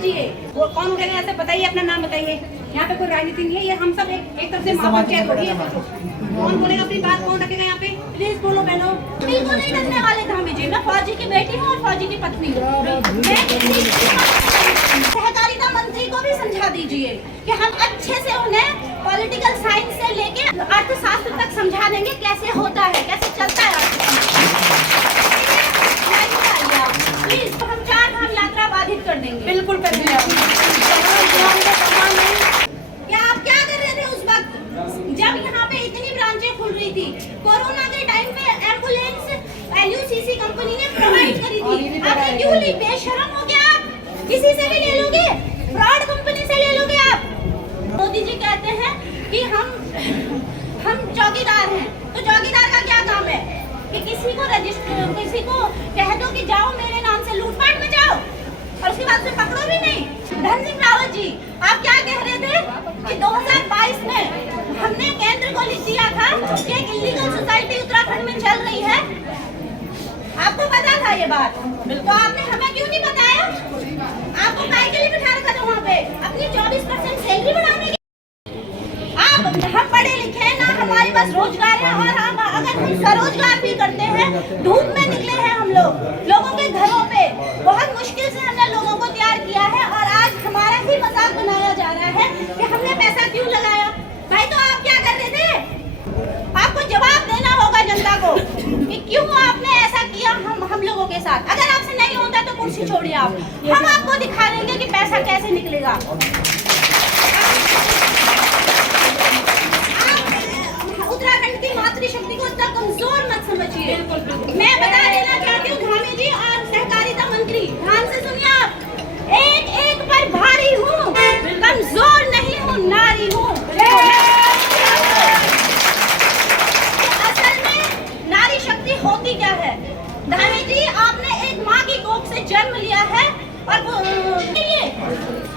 कीजिए। वो कौन उठेगा ऐसे बताइए, अपना नाम बताइए। यहाँ पे कोई राजनीति नहीं है, ये हम सब एक तरफ से महापंचायत हो रही है। कौन बोलेगा अपनी बात, कौन रखेगा यहाँ पे? प्लीज बोलो बहनों। बिल्कुल नहीं डरने वाले धामी जी, मैं फौजी की बेटी हूँ और फौजी की पत्नी हूँ। सहकारिता मंत्री को भी समझा दीजिए कि हम अच्छे से उन्हें पॉलिटिकल साइंस से लेके अर्थशास्त्र तक समझा देंगे कैसे होता है, कैसे चलता है। प्लीज तो हम 4 धाम यात्रा बाधित कर देंगे। बिल्कुल कर देंगे। क्या आप क्या कर रहे थे उस वक्त जब यहाँ पे इतनी ब्रांचें खुल रही थी? कोरोना के टाइम पे एम्बुलेंस LUCC कंपनी ने प्रोवाइड करी थी। आपने क्यों ली? बेशरम हो गया आप। किसी से भी ले लोगे, फ्रॉड कंपनी से ले लोगे आप। मोदी जी कहते हैं कि हम चौकीदार हैं, तो चौकीदार का क्या काम है कि किसी को कह दो कि जाओ मेरे नाम से लूटपाट में जाओ और उसके बाद से पकड़ो भी नहीं। धन सिंह रावत जी, आप क्या कह रहे थे कि 2022 में हमने केंद्र को लिख दिया था कि एक इलीगल सोसाइटी उत्तराखंड में चल रही है। आपको पता था ये बात, तो आपने हमें क्यों नहीं बताया? आपको काहे के लिए बिठा रखा था वहाँ पे? अपनी 24% सैलरी बढ़ाने की। हम पढ़े लिखे हैं ना, हमारे पास रोजगार है, और हम अगर हम स्वरोजगार भी करते हैं, धूप में निकले हैं हम लोगों के घरों पे बहुत मुश्किल से हमने लोगों को तैयार किया है, और आज हमारा ही मजाक बनाया जा रहा है कि हमने पैसा क्यों लगाया। भाई तो आप क्या कर रहे थे? आपको जवाब देना होगा जनता को कि क्यों आपने ऐसा किया हम लोगों के साथ। अगर आपसे नहीं होता तो कुर्सी छोड़िए आप, हम आपको दिखा देंगे कि पैसा कैसे निकलेगा। उत्तराखंड की मातृशक्ति को इतना कमजोर मत समझिए। मैं बता देना चाहती हूँ धामी जी और सहकारिता मंत्री, ध्यान से सुनिए आप। एक एक पर भारी हूँ, कमजोर नहीं हूँ, नारी हूँ। असल में नारी शक्ति होती क्या है? धामी जी, आपने एक माँ की कोख से जन्म लिया है, और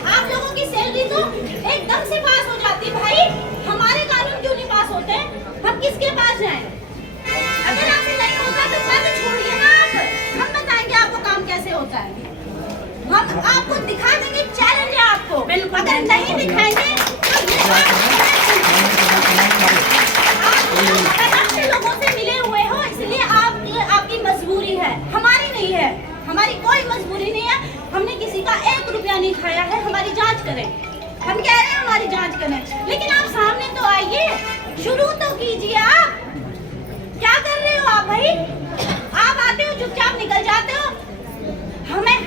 आप लोगों की सैलरी तो एकदम से पास हो जाती है। भाई हमारे कानून क्यों नहीं पास होते? हम किसके पास जाएं? अगर आपसे नहीं होगा तो बात छोड़िए ना आप, हम बताएंगे आपको काम कैसे होता है। हम आपको दिखा देंगे, चैलेंज है आपको। अगर नहीं दिखाएंगे तो आप लोगों से मिले हुए हो, इसलिए आपकी मजबूरी है, हमारी नहीं है। हमारी कोई मजबूरी नहीं है, हमने किसी का 1 रुपया नहीं खाया है। हमारी जांच करें, हम कह रहे हैं हमारी जांच करें, लेकिन आप सामने तो आइए, शुरू तो कीजिए। आप क्या कर रहे हो आप? भाई आप आते हो चुपचाप निकल जाते हो। हमें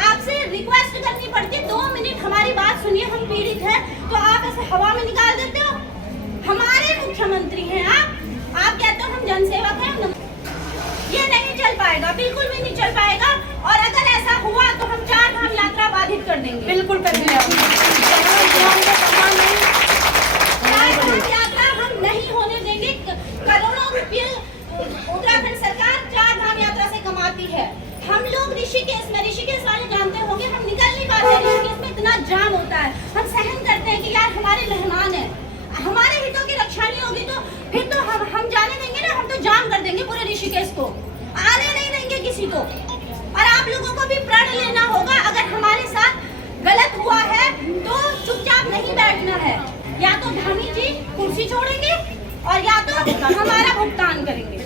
आपसे रिक्वेस्ट करनी पड़ती है, 2 मिनट हमारी बात सुनिए, हम पीड़ित हैं, तो आप ऐसे हवा में निकाल देते हो। हमारे मुख्यमंत्री हैं आप कहते हो हम जनसेवक हैं। ये नहीं चल पाएगा, बिल्कुल भी नहीं चल पाएगा, और अगर ऐसा हुआ तो हम 4 धाम यात्रा बाधित कर देंगे। बिल्कुल कर देंगे। 4 धाम यात्रा हम नहीं होने देंगे। करोड़ों रुपये उत्तराखंड सरकार 4 धाम यात्रा से कमाती है। हम लोग ऋषिकेश वाले जानते होंगे, हम निकल नहीं पाते। ऋषिकेश में इतना जाम होता है, हम सहन करते हैं कि यार हमारे मेहमान हैं, हमारे हितों की रक्षा नहीं होगी तो फिर तो हम जाने देंगे ना, हम तो जाम कर देंगे पूरे ऋषिकेश को, आने नहीं देंगे किसी को। और आप लोगों को भी प्रण लेना होगा, अगर हमारे साथ गलत हुआ है तो चुपचाप नहीं बैठना है। या तो धामी जी कुर्सी छोड़ेंगे और या तो हमारा भुगतान करेंगे।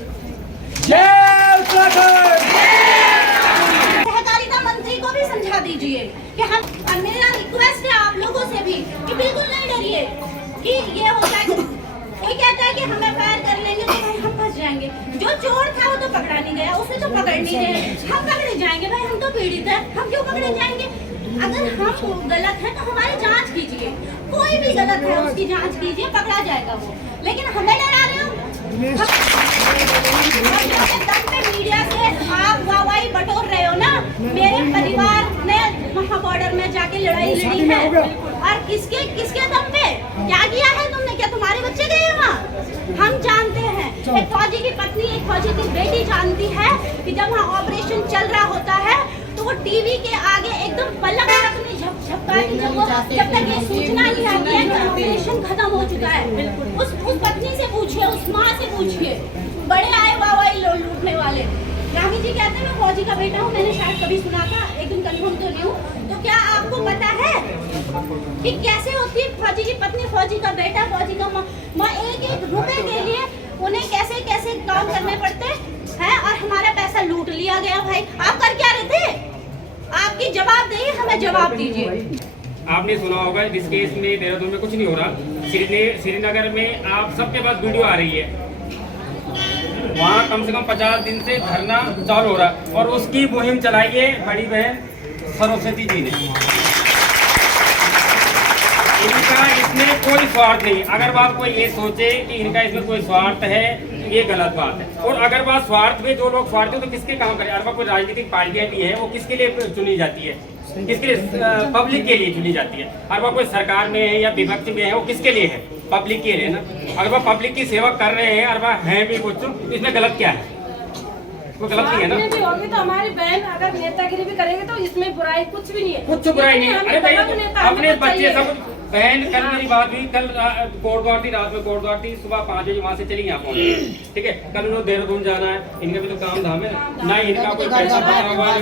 सहकारिता मंत्री को भी समझा दीजिए कि मेरा रिक्वेस्ट है आप लोगों से भी कि बिल्कुल नहीं डरिए कि ये हो जाएगा। कोई कहता है कि हमें फायर कर लेंगे तो भाई हम फंस जाएंगे। जो चोर था वो तो पकड़ा नहीं गया, उसे तो पकड़ नहीं गए, हम पकड़े जाएंगे। भाई हम तो पीड़ित हैं, हम क्यों पकड़े जाएंगे? अगर हम गलत हैं तो हमारी जांच कीजिए, कोई भी गलत है उसकी जांच कीजिए, पकड़ा जाएगा वो। लेकिन हमें डरा रहे हो मीडिया से, आप वाहवाही बटोर रहे हो ना। मेरे परिवार ने वहाँ बॉर्डर में जाके लड़ाई लड़ी है, और किसके दम पे क्या किया है तुमने? क्या तुम्हारे बच्चे गए वहाँ? हम जानते हैं, एक फौजी की पत्नी, एक फौजी की बेटी जानती है कि जब वहाँ ऑपरेशन चल रहा होता है तो वो टीवी के आगे एकदम पलक तक नहीं झपकाती जब तक ये सूचना नहीं आती है कि ऑपरेशन खत्म हो चुका है। उस पत्नी से पूछिए, उस माँ से पूछिए। बड़े आए वाहवाही लूटने वाले। रामी जी कहते हैं मैं फौजी का बेटा हूँ, मैंने शायद कभी सुना था, लेकिन कंफर्म तो नहीं हूँ। तो क्या आपको पता है कि कैसे होती है फौजी की पत्नी, फौजी का बेटा, फौजी का माँ, एक एक रुपए के लिए उन्हें कैसे कैसे काम करने पड़ते हैं और हमारा पैसा लूट लिया गया। भाई आप कर क्या रहे थे? आपकी जवाबदेही, हमें जवाब दीजिए। आपने सुना होगा इस केस में देहरादून में कुछ नहीं हो रहा, श्रीनगर में आप सबके पास वीडियो आ रही है, वहाँ कम से कम 50 दिन से धरना चालू हो रहा है और उसकी मुहिम चलाई है बड़ी बहन सरस्वती जी ने। इनका इसमें कोई स्वार्थ नहीं। अगर बात कोई ये सोचे कि इनका इसमें कोई स्वार्थ है, ये गलत बात है। और अगर बात स्वार्थ में जो लोग स्वार्थी तो किसके काम करें? अगर कोई राजनीतिक पार्टियां भी है वो किसके लिए चुनी जाती है? किसके लिए? पब्लिक के लिए चुनी जाती है। अगर वो कोई सरकार में है या विपक्ष में है वो किसके लिए है? पब्लिक के लिए ना। अगर वो पब्लिक की सेवा कर रहे हैं और वह है भी कुछ, इसमें गलत क्या है? कोई गलत नहीं है ना। भी होगी तो हमारी बहन अगर नेतागिरी भी करेंगे तो इसमें बुराई कुछ भी नहीं है। कुछ बुराई नहीं है। अरे भाई अपने बच्चे सब बहन, कल मेरी बात हुई, कल कोटद्वार थी, रात में कोटद्वार थी, सुबह 5 बजे वहाँ से चली यहाँ पहुँची, ठीक है। कल उन्होंने देहरादून जाना है, इनका भी तो काम धाम है ना, इनका कोई पैसा हुआ है।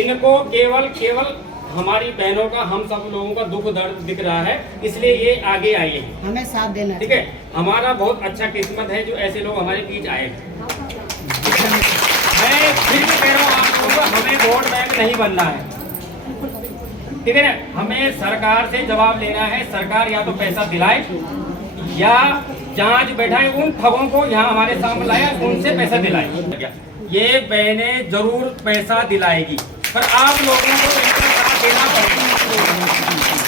इनको केवल हमारी बहनों का, हम सब लोगों का दुख दर्द दिख रहा है, इसलिए ये आगे आई है, हमें साथ देना, ठीक है। हमारा बहुत अच्छा किस्मत है जो ऐसे लोग हमारे बीच आए। मैं फिर भी कह रहा हूँ आप लोगों को, हमें वोट बैंक नहीं बनना है, ठीक है ना। हमें सरकार से जवाब लेना है। सरकार या तो पैसा दिलाए या जांच बैठाए, उन ठगों को यहाँ हमारे सामने लाए, उनसे पैसा दिलाए। ये बहनें जरूर पैसा दिलाएगी, पर आप लोगों को इनका साथ देना पड़ेगा।